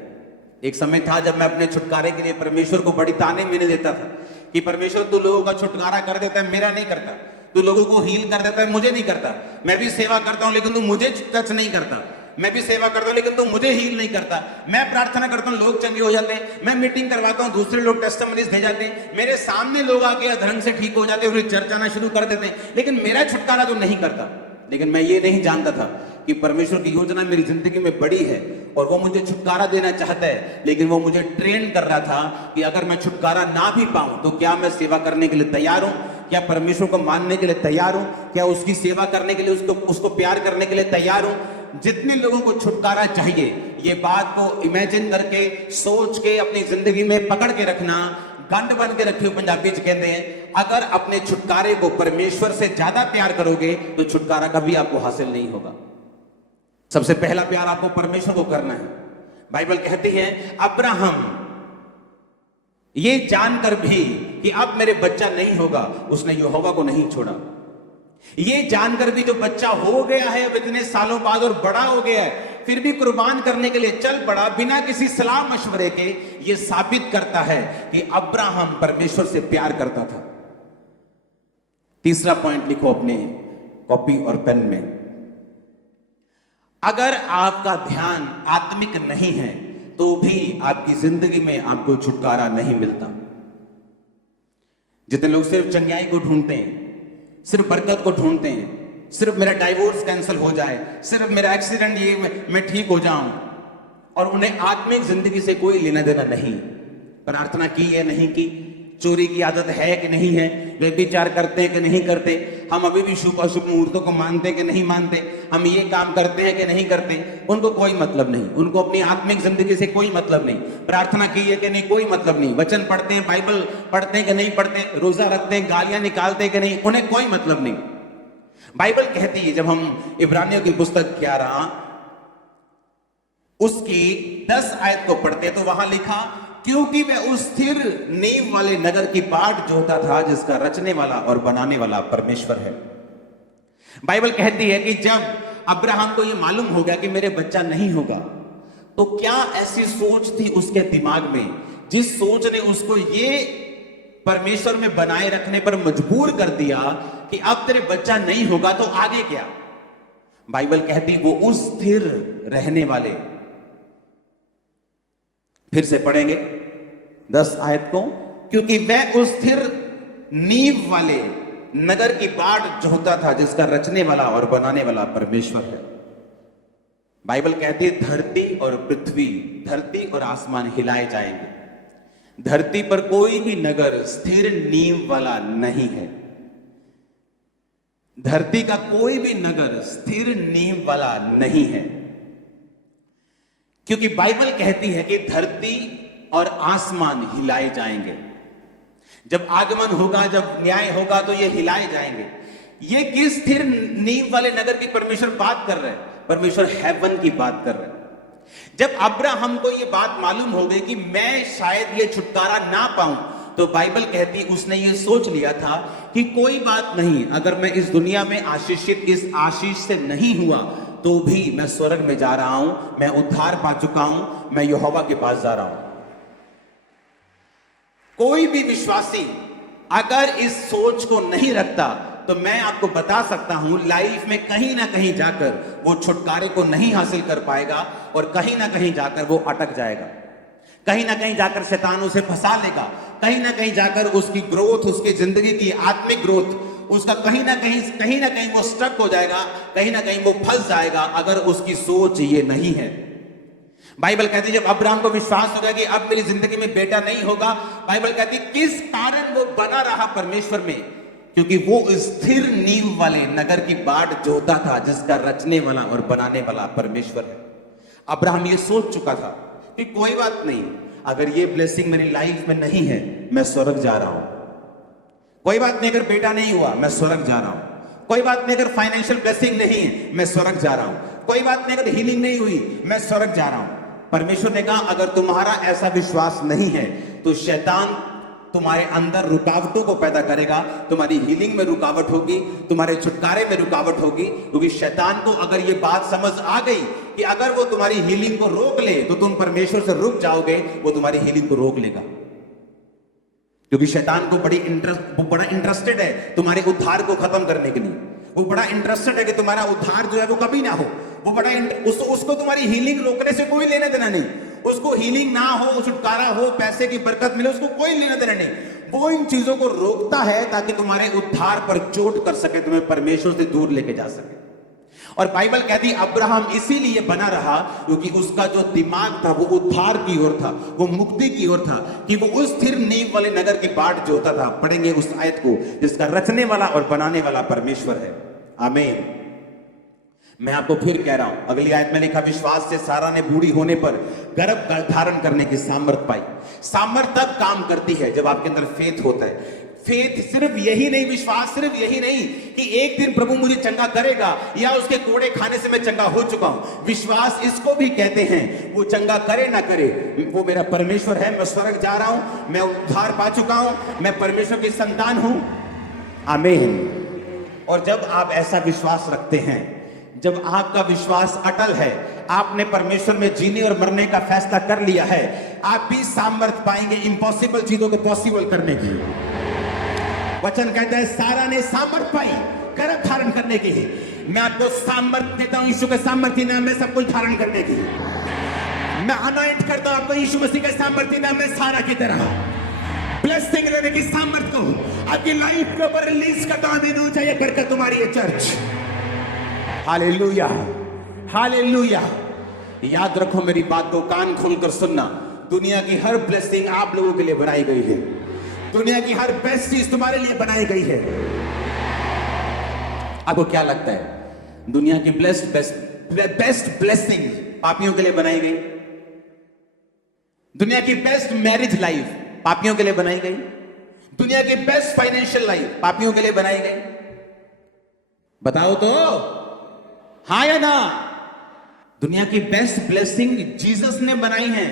एक समय था जब मैं अपने छुटकारे के लिए परमेश्वर को बड़ी ताने मैंने देता था कि परमेश्वर तू लोगों का छुटकारा कर देता है, मेरा नहीं करता। तू लोगों को हील कर देता है, मुझे नहीं करता। मैं भी सेवा करता हूं लेकिन तू मुझे टच नहीं करता। मैं भी सेवा करता हूं लेकिन तू मुझे हील नहीं करता। मैं प्रार्थना करता हूं, लोग चंगे हो जाते हैं। मैं मीटिंग करवाता हूं, दूसरे लोग टेस्टिमनीज दे जाते हैं। मेरे सामने लोग आके अधर्म से ठीक हो जाते हैं, फिर चर्च आना शुरू कर देते हैं, लेकिन मेरा छुटकारा तो नहीं करता। लेकिन मैं ये नहीं जानता था कि परमेश्वर की योजना मेरी जिंदगी में बड़ी है और वो मुझे छुटकारा देना चाहता है, लेकिन वो मुझे ट्रेन कर रहा था कि अगर मैं छुटकारा ना भी पाऊं तो क्या मैं सेवा करने के लिए तैयार हूं, क्या परमेश्वर को मानने के लिए तैयार हूं, क्या उसकी सेवा करने के लिए उसको प्यार करने के लिए तैयार हूं। जितने लोगों को छुटकारा चाहिए, ये बात को इमेजिन करके, सोच के अपनी जिंदगी में पकड़ के रखना, गंढ बन के रखियो पंजाबी च कहते हैं। अगर अपने छुटकारे को परमेश्वर से ज्यादा प्यार करोगे तो छुटकारा कभी आपको हासिल नहीं होगा। सबसे पहला प्यार आपको परमेश्वर को करना है। बाइबल कहती है अब्राहम ये जानकर भी कि अब मेरे बच्चा नहीं होगा, उसने यहोवा को नहीं छोड़ा। ये जानकर भी जो बच्चा हो गया है अब इतने सालों बाद और बड़ा हो गया है, फिर भी कुर्बान करने के लिए चल पड़ा बिना किसी सलाह मशवरे के। यह साबित करता है कि अब्राहम परमेश्वर से प्यार करता था। तीसरा पॉइंट लिखो अपने कॉपी और पेन में। अगर आपका ध्यान आत्मिक नहीं है तो भी आपकी जिंदगी में आपको छुटकारा नहीं मिलता। जितने लोग सिर्फ चंगाई को ढूंढते हैं, सिर्फ बरकत को ढूंढते हैं, सिर्फ मेरा डाइवोर्स कैंसिल हो जाए, सिर्फ मेरा एक्सीडेंट ये मैं ठीक हो जाऊं, और उन्हें आत्मिक जिंदगी से कोई लेना देना नहीं। प्रार्थना की है नहीं की, चोरी की आदत है कि नहीं है, व्यभिचार करते हैं कि नहीं करते, हम अभी भी शुभ अशुभ मुहूर्तों को मानते हैं कि नहीं मानते, हम ये काम करते हैं कि नहीं करते, उनको कोई मतलब नहीं। उनको अपनी आत्मिक जिंदगी से कोई मतलब नहीं। प्रार्थना की है कि नहीं, कोई मतलब नहीं। वचन पढ़ते हैं, बाइबल पढ़ते हैं कि नहीं पढ़ते, रोजा रखते हैं, गालियां निकालते हैं कि नहीं, उन्हें कोई मतलब नहीं। बाइबल कहती है, जब हम इब्रानियों की पुस्तक 11 उसकी 10 आयत को पढ़ते तो वहां लिखा, क्योंकि वह उस स्थिर नींव वाले नगर की बाट जोता था जिसका रचने वाला और बनाने वाला परमेश्वर है। बाइबल कहती है कि जब अब्राहम को यह मालूम हो गया कि मेरे बच्चा नहीं होगा, तो क्या ऐसी सोच थी उसके दिमाग में जिस सोच ने उसको ये परमेश्वर में बनाए रखने पर मजबूर कर दिया कि अब तेरे बच्चा नहीं होगा तो आगे क्या। बाइबल कहती वो उस स्थिर रहने वाले, फिर से पढ़ेंगे 10 आयत को, क्योंकि वह उस स्थिर नींव वाले नगर की बाट जोता था जिसका रचने वाला और बनाने वाला परमेश्वर है। बाइबल कहती है धरती और पृथ्वी, धरती और आसमान हिलाए जाएंगे। धरती पर कोई भी नगर स्थिर नींव वाला नहीं है। धरती का कोई भी नगर स्थिर नींव वाला नहीं है, क्योंकि बाइबल कहती है कि धरती और आसमान हिलाए जाएंगे। जब आगमन होगा, जब न्याय होगा तो ये हिलाए जाएंगे। ये किस स्थिर नींव वाले नगर की परमेश्वर बात कर रहे हैं? परमेश्वर हेवन की बात कर रहे हैं। जब अब्राहम को ये बात मालूम हो गई कि मैं शायद ये छुटकारा ना पाऊं, तो बाइबल कहती उसने ये सोच लिया था कि कोई बात नहीं, अगर मैं इस दुनिया में आशीषित इस आशीष से नहीं हुआ तो भी मैं स्वर्ग में जा रहा हूं, मैं उद्धार पा चुका हूं, मैं यहोवा के पास जा रहा हूं। कोई भी विश्वासी अगर इस सोच को नहीं रखता तो मैं आपको बता सकता हूं लाइफ में कहीं ना कहीं जाकर वो छुटकारे को नहीं हासिल कर पाएगा और कहीं ना कहीं जाकर वो अटक जाएगा। कहीं ना कहीं जाकर शैतान उसे फंसा लेगा, कहीं ना कहीं जाकर उसकी ग्रोथ, उसकी जिंदगी की आत्मिक ग्रोथ, उसका कहीं ना कहीं वो स्टक हो जाएगा, कहीं ना कहीं वो फंस जाएगा अगर उसकी सोच ये नहीं है। बाइबल कहती है जब अब्राहम को विश्वास हो गया कि अब मेरी जिंदगी में बेटा नहीं होगा, बाइबल कहती किस कारण वो बना रहा परमेश्वर में, क्योंकि वो स्थिर नींव वाले नगर की बाट जोता था जिसका रचने वाला और बनाने वाला परमेश्वर है। अब्राहम ये सोच चुका था कि कोई बात नहीं, अगर ये ब्लेसिंग मेरी लाइफ में नहीं है मैं स्वर्ग जा रहा हूं। कोई बात नहीं, अगर बेटा नहीं हुआ मैं स्वर्ग जा रहा हूं। कोई बात नहीं, अगर फाइनेंशियल ब्लेसिंग नहीं है मैं स्वर्ग जा रहा हूं। कोई बात नहीं, अगर हीलिंग नहीं हुई मैं स्वर्ग जा रहा हूं। परमेश्वर ने कहा अगर तुम्हारा ऐसा विश्वास नहीं है तो शैतान तुम्हारे अंदर रुकावटों को पैदा करेगा, तुम्हारी हीलिंग में रुकावट होगी, तुम्हारे छुटकारे में रुकावट होगी। क्योंकि शैतान को अगर ये बात समझ आ गई कि अगर वो तुम्हारी हीलिंग को रोक ले तो तुम परमेश्वर से रुक जाओगे, वो तुम्हारी हीलिंग को रोक लेगा। क्योंकि शैतान को वो बड़ा इंटरेस्टेड है तुम्हारे उद्धार को खत्म करने के लिए। वो बड़ा इंटरेस्टेड है कि तुम्हारा उद्धार जो है वो कभी ना हो। वो बड़ा उसको तुम्हारी हीलिंग रोकने से कोई लेना देना नहीं। उसको हीलिंग ना हो, छुटकारा हो, पैसे की बरकत मिले, उसको कोई लेना देना नहीं। वो इन चीजों को रोकता है ताकि तुम्हारे उद्धार पर चोट कर सके, तुम्हें परमेश्वर से दूर लेके जा सके। और बाइबल कहती है अब्राहम इसीलिए बना रहा क्योंकि उसका जो दिमाग था वो उद्धार की ओर था, वो मुक्ति की ओर था, कि वो उस स्थिर नींव वाले नगर की बाट जोता था। पढ़ेंगे उस आयत को जिसका रचने वाला और बनाने वाला परमेश्वर है। आमीन। मैं आपको फिर कह रहा हूं, अगली आयत में लिखा विश्वास से सारा ने बूढ़ी होने पर गर्भ धारण करने की सामर्थ पाई। सामर्थ तब काम करती है जब आपके अंदर फेथ होता है। फेथ सिर्फ यही नहीं, विश्वास सिर्फ यही नहीं कि एक दिन प्रभु मुझे चंगा करेगा या उसके कोड़े खाने से मैं चंगा हो चुका हूं। विश्वास इसको भी कहते हैं, वो चंगा करे ना करे, वो मेरा परमेश्वर है, मैं स्वर्ग जा रहा हूं, मैं उद्धार पा चुका हूं, मैं परमेश्वर की संतान हूं। आमीन। और जब आप ऐसा विश्वास रखते हैं, जब आपका विश्वास अटल है, आपने परमेश्वर में जीने और मरने का फैसला कर लिया है, आप भी सामर्थ पाएंगे इम्पॉसिबल चीजों को पॉसिबल करने की। वचन कहता है सारा ने सामर्थ पाई गर्भ धारण करने की। मैं आपको सामर्थ देता हूं यीशु के सामर्थ्य नाम में सब कुछ धारण करने की। मैं अनॉइंट करता हूं आपको यीशु मसीह के सामर्थ्य नाम में सारा की तरह ब्लेसिंग लेने की सामर्थ को आपकी लाइफ के ऊपर रिलीज करता हूं। आमीन। चाहिए बरकत तुम्हारी है चर्च। Hallelujah, hallelujah. याद रखो मेरी बात को कान खोलकर सुनना। दुनिया की हर ब्लेसिंग आप लोगों के लिए बनाई गई है। दुनिया की हर बेस्ट चीज तुम्हारे लिए बनाई गई है। आपको क्या लगता है दुनिया की बेस्ट ब्लेसिंग पापियों के लिए बनाई गई? दुनिया की बेस्ट मैरिज लाइफ पापियों के लिए बनाई गई? दुनिया की बेस्ट फाइनेंशियल लाइफ पापियों के लिए बनाई गई? बताओ तो, हाँ या ना? दुनिया की बेस्ट ब्लेसिंग जीसस ने बनाई है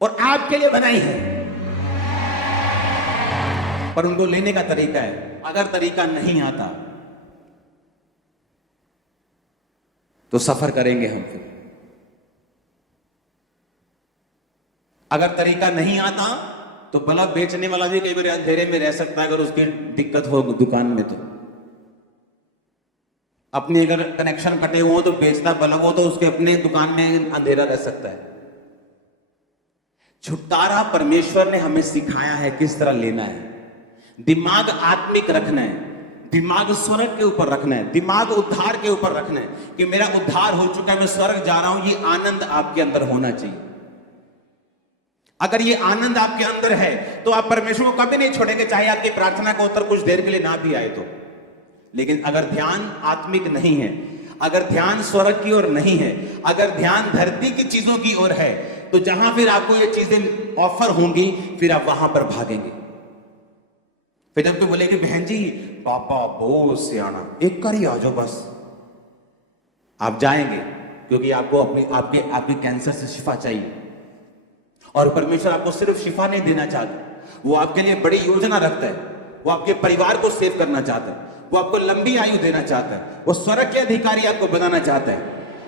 और आपके लिए बनाई है, पर उनको लेने का तरीका है। अगर तरीका नहीं आता तो सफर करेंगे हम फिर। अगर तरीका नहीं आता तो बल्ब बेचने वाला भी कई बार अंधेरे में रह सकता है अगर उसकी दिक्कत हो दुकान में। तो अपने अगर कनेक्शन कटे हुए तो बेचता बल्ब हो तो उसके अपने दुकान में अंधेरा रह सकता है। छुटकारा परमेश्वर ने हमें सिखाया है किस तरह लेना है। दिमाग आत्मिक रखना है, दिमाग स्वर्ग के ऊपर रखना है, दिमाग उद्धार के ऊपर रखना है कि मेरा उद्धार हो चुका है, मैं स्वर्ग जा रहा हूं। ये आनंद आपके अंदर होना चाहिए। अगर ये आनंद आपके अंदर है तो आप परमेश्वर को कभी नहीं छोड़ेंगे, चाहे आपकी प्रार्थना का उत्तर कुछ देर के लिए ना भी आए तो। लेकिन अगर ध्यान आत्मिक नहीं है, अगर ध्यान स्वर्ग की ओर नहीं है, अगर ध्यान धरती की चीजों की ओर है, तो जहां फिर आपको ये चीजें ऑफर होंगी फिर आप वहां पर भागेंगे। फिर जब तो बोलेगी बहन जी पापा बहुत सियाना एक कर ही आ जाओ बस, आप जाएंगे क्योंकि आपको आपके कैंसर से शिफा चाहिए। और परमेश्वर आपको सिर्फ शिफा नहीं देना चाहता, वो आपके लिए बड़ी योजना रखता है। वो आपके परिवार को सेव करना चाहता है, वो आपको लंबी आयु देना चाहता है, वो स्वर्ग के अधिकारी आपको बनाना चाहता है,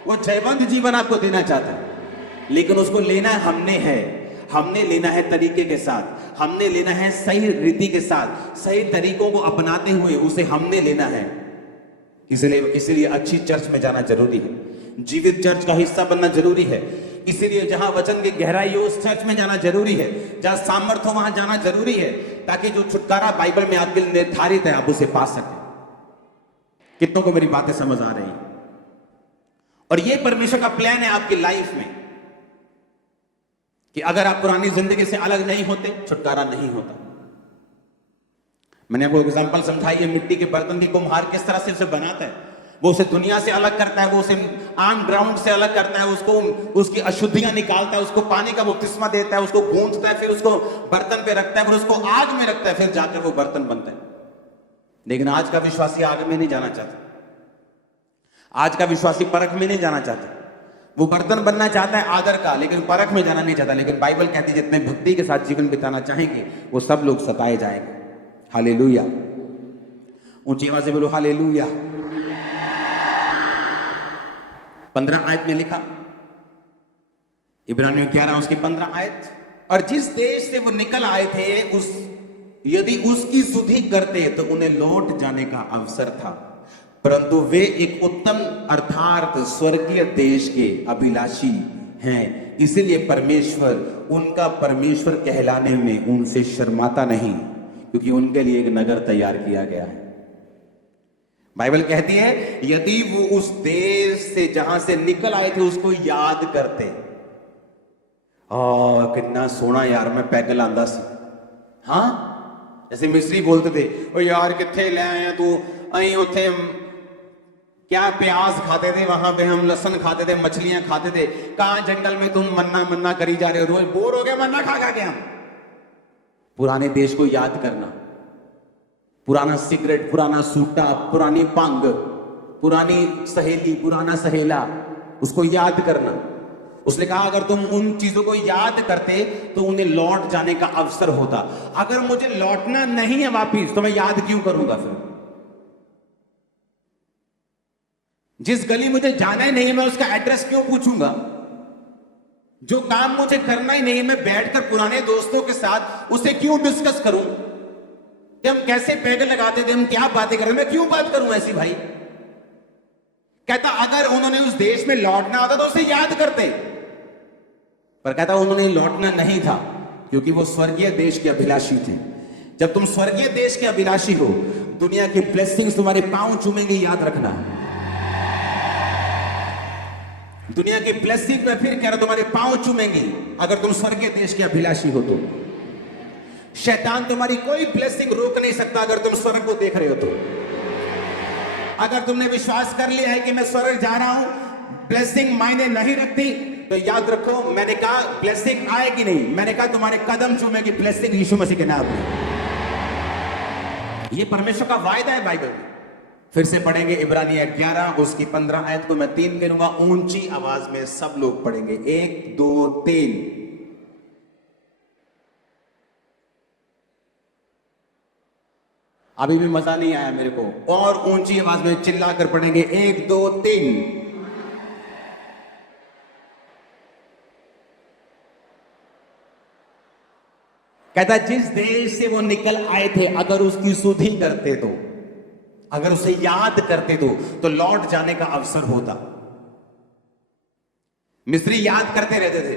वो जयवंत जीवन आपको देना चाहता है। लेकिन उसको लेना हमने लेना है तरीके के साथ, हमने लेना है सही रीति के साथ, सही तरीकों को अपनाते हुए उसे हमने लेना है। इसलिए अच्छी चर्च में जाना जरूरी है, जीवित चर्च का हिस्सा बनना जरूरी है। इसीलिए जहां वचन की गहराई हो उस चर्च में जाना जरूरी है, जहां सामर्थ्य हो वहां जाना जरूरी है, ताकि जो छुटकारा बाइबल में आपके लिए निर्धारित है आप उसे पा सकें। कितनों को मेरी बातें समझ आ रही हैं? और ये परमेश्वर का प्लान है आपकी लाइफ में कि अगर आप पुरानी जिंदगी से अलग नहीं होते छुटकारा नहीं होता। मैंने आपको एग्जांपल समझाई है, मिट्टी के बर्तन की कुम्हार किस तरह से उसे बनाता है। वो उसे दुनिया से अलग करता है, वो उसे ऑन ग्राउंड से अलग करता है, उसको उसकी अशुद्धियां निकालता है, उसको पानी का बपतिस्मा देता है, उसको गूंथता है, फिर उसको बर्तन पे रखता है, फिर उसको आग में रखता है, फिर जाकर वो बर्तन बनता है। लेकिन आज का विश्वासी आग में नहीं जाना चाहता, आज का विश्वासी परख में नहीं जाना चाहता। वो बर्तन बनना चाहता है आदर का, लेकिन परख में जाना नहीं चाहता। लेकिन बाइबल कहती है जितने भक्ति के साथ जीवन बिताना चाहेंगे वो सब लोग सताए जाएंगे। हालेलुया, ऊंची आवाज से बोलो हालेलुया। 15 आयत में लिखा, इब्रानियों 11 उसकी 15 आयत, और जिस देश से वो निकल आए थे यदि उसकी सुधि करते तो उन्हें लौट जाने का अवसर था, परंतु वे एक उत्तम अर्थात स्वर्गीय देश के अभिलाषी हैं, इसलिए परमेश्वर उनका परमेश्वर कहलाने में उनसे शर्माता नहीं, क्योंकि उनके लिए एक नगर तैयार किया गया है। बाइबल कहती है यदि वो उस देश से जहां से निकल आए थे उसको याद करते, कितना सोना यार मैं पैग लांदा सी। हाँ, जैसे मिस्री बोलते थे, ओ यार किथे ले आए तू, अं उथे क्या प्याज खाते थे, वहां पे हम लहसुन खाते थे, मछलियां खाते थे, कहां जंगल में तुम मन्ना मन्ना करी जा रहे हो, रोज बोर हो गए मन्ना खा खा के। हम पुराने देश को याद करना, पुराना सिगरेट, पुराना सूटा, पुरानी पंग, पुरानी सहेली, पुराना सहेला, उसको याद करना। उसने कहा अगर तुम उन चीजों को याद करते तो उन्हें लौट जाने का अवसर होता। अगर मुझे लौटना नहीं है वापिस तो मैं याद क्यों करूंगा? फिर जिस गली मुझे जाना ही नहीं मैं उसका एड्रेस क्यों पूछूंगा? जो काम मुझे करना ही नहीं मैं बैठकर पुराने दोस्तों के साथ उसे क्यों डिस्कस करूं कि हम कैसे पैग लगाते थे, हम क्या बातें करते, मैं क्यों बात करूं ऐसी? भाई कहता अगर उन्होंने उस देश में लौटना होता तो उसे याद करते, पर कहता उन्होंने लौटना नहीं था क्योंकि वो स्वर्गीय देश के अभिलाषी थे। जब तुम स्वर्गीय देश के अभिलाषी हो, दुनिया की ब्लेसिंग्स तुम्हारे पांव चूमेंगे, याद रखना। दुनिया की ब्लेसिंग में फिर कह रहा तुम्हारे पांव चूमेंगी अगर तुम स्वर्गीय देश के अभिलाषी हो तो। शैतान तुम्हारी कोई ब्लेसिंग रोक नहीं सकता अगर तुम स्वर्ग को देख रहे हो तो। अगर तुमने विश्वास कर लिया है कि मैं स्वर्ग जा रहा हूं, ब्लेसिंग मायने नहीं रखती, तो याद रखो मैंने कहा ब्लेसिंग आएगी नहीं, मैंने कहा तुम्हारे कदम चूमेगी ब्लेसिंग यीशु मसीह के नाम में। यह परमेश्वर का वायदा है बाइबल में। फिर से पढ़ेंगे इब्रानियों 11 उसकी 15 आयत को मैं 3 गिनूंगा, ऊंची आवाज में सब लोग पढ़ेंगे। 1 2 3। अभी भी मजा नहीं आया मेरे को, और ऊंची आवाज में चिल्लाकर पढ़ेंगे। 1 2 3। कहता जिस देश से वो निकल आए थे अगर उसकी सुधि करते तो, अगर उसे याद करते तो लौट जाने का अवसर होता। मिस्री याद करते रहते थे,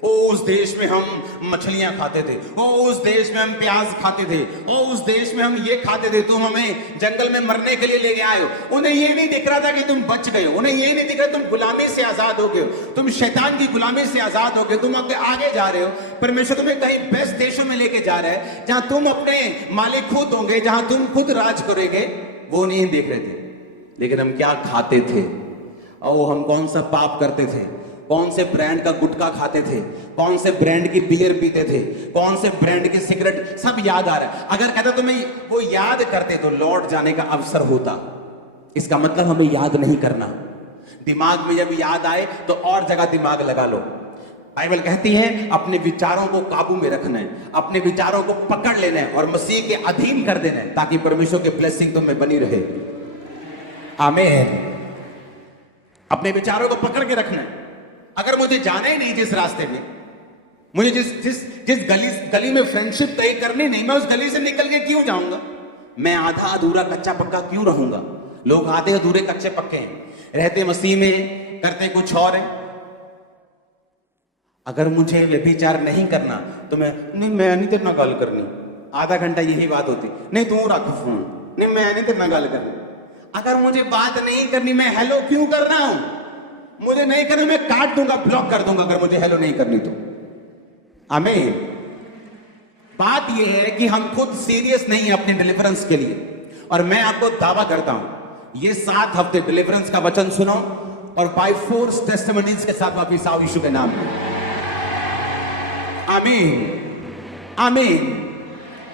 ओ उस देश में हम मछलियां खाते थे, ओ उस देश में हम प्याज खाते थे, ओ उस देश में हम ये खाते थे, तुम हमें जंगल में मरने के लिए ले गए आए हो। उन्हें ये नहीं दिख रहा था कि तुम बच गए हो, उन्हें ये नहीं दिख रहा तुम गुलामी से आजाद हो गए हो, तुम शैतान की गुलामी से आजाद हो गए, तुम आगे जा रहे हो। परमेश्वर तुम्हें कहीं बेस्ट देशों में लेके जा रहा है जहां तुम अपने मालिक खुद होंगे, जहां तुम खुद राज करोगे। वो नहीं देख रहे थे, लेकिन हम क्या खाते थे, और हम कौन सा पाप करते थे, कौन से ब्रांड का गुटखा खाते थे, कौन से ब्रांड की बियर पीते थे, कौन से ब्रांड की सिगरेट, सब याद आ रहा है। अगर कहता तुम्हें वो याद करते तो लौट जाने का अवसर होता। इसका मतलब हमें याद नहीं करना। दिमाग में जब याद आए तो और जगह दिमाग लगा लो। बाइबल कहती है अपने विचारों को काबू में रखना है, अपने विचारों को पकड़ लेना है और मसीह के अधीन कर देना है, ताकि परमेश्वर की ब्लेसिंग तुम्हें बनी रहे। आमीन। अपने विचारों को पकड़ के रखना है। अगर मुझे जाना ही नहीं जिस रास्ते में, मुझे जिस गली में फ्रेंडशिप तय करनी नहीं, मैं उस गली से निकल के क्यों जाऊंगा? मैं आधा अधूरा कच्चा पक्का क्यों रहूंगा? लोग आधे अधूरे कच्चे पक्के हैं, रहते मसीह में, करते कुछ और है। अगर मुझे व्यभिचार नहीं करना तो मैं नहीं तेरे ना गल करनी। आधा घंटा यही बात होती, नहीं तू रख फोन, नहीं मैं नहीं तेरे ना गल करनी। अगर मुझे बात नहीं करनी, मैं हेलो क्यों कर रहा हूं? मुझे नहीं करना, मैं काट दूंगा, ब्लॉक कर दूंगा अगर मुझे हेलो नहीं करनी तो। आमीन। बात यह है कि हम खुद सीरियस नहीं है अपने डिलीवरेंस के लिए, और मैं आपको दावा करता हूं ये 7 हफ्ते डिलीवरेंस का वचन सुनो और बाय फोर्स टेस्टिमनीज के साथ वापिस आओ यीशु के नाम में। आमीन आमीन।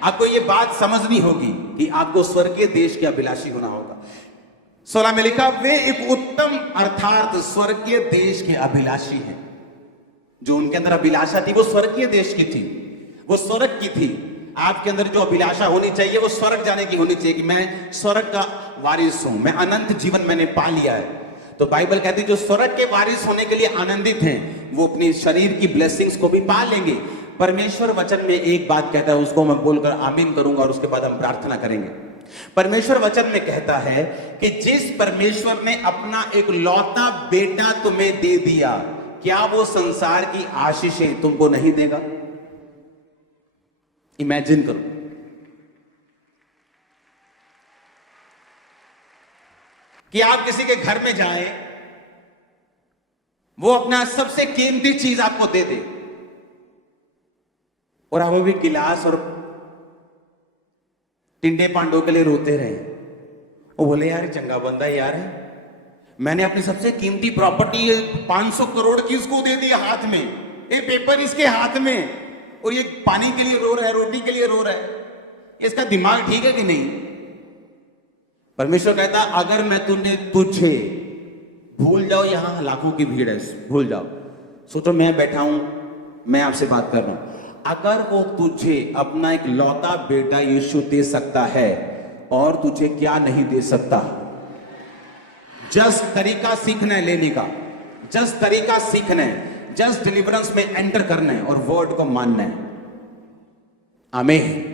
आपको ये बात समझनी होगी कि आपको स्वर्गीय देश के अभिलाषी होना होगा। 16 में लिखा, वे एक उत्तम अर्थात स्वर्गीय देश के अभिलाषी हैं। जो उनके अंदर अभिलाषा थी वो स्वर्गीय देश की थी, वो स्वर्ग की थी। आपके अंदर जो अभिलाषा होनी चाहिए वो स्वर्ग जाने की होनी चाहिए कि मैं स्वर्ग का वारिस हूं, मैं अनंत जीवन मैंने पा लिया है। तो बाइबल कहती है जो स्वर्ग के वारिस होने के लिए आनंदित हैं वो अपनी शरीर की ब्लेसिंग्स को भी पा लेंगे। परमेश्वर वचन में एक बात कहता है, उसको मैं बोलकर आमीन करूंगा और उसके बाद हम प्रार्थना करेंगे। परमेश्वर वचन में कहता है कि जिस परमेश्वर ने अपना एक लौता बेटा तुम्हें दे दिया, क्या वो संसार की आशीषें तुमको नहीं देगा? इमेजिन करो कि आप किसी के घर में जाएं, वो अपना सबसे कीमती चीज आपको दे दे और आप भी गिलास और टिंडे पांडों के लिए रोते रहे। वो बोले यार चंगा बंदा यार है, मैंने अपनी सबसे कीमती प्रॉपर्टी 500 करोड़ की उसको दे दी हाथ में, ये पेपर इसके हाथ में, और ये पानी के लिए रो रहा है, रोटी के लिए रो रहा है, इसका दिमाग ठीक है कि नहीं? परमेश्वर कहता अगर मैं तुझे भूल जाओ, यहां लाखों की भीड़ है, भूल जाओ, सोचो मैं बैठा हूं, मैं आपसे बात कर रहा हूं, अगर वो तुझे अपना एक लौता बेटा यीशु दे सकता है और तुझे क्या नहीं दे सकता? जस्ट तरीका सीखना है लेने का, जस्ट तरीका सीखना है, जस्ट डिलीवरेंस में एंटर करना है और वर्ड को मानना है। आमीन।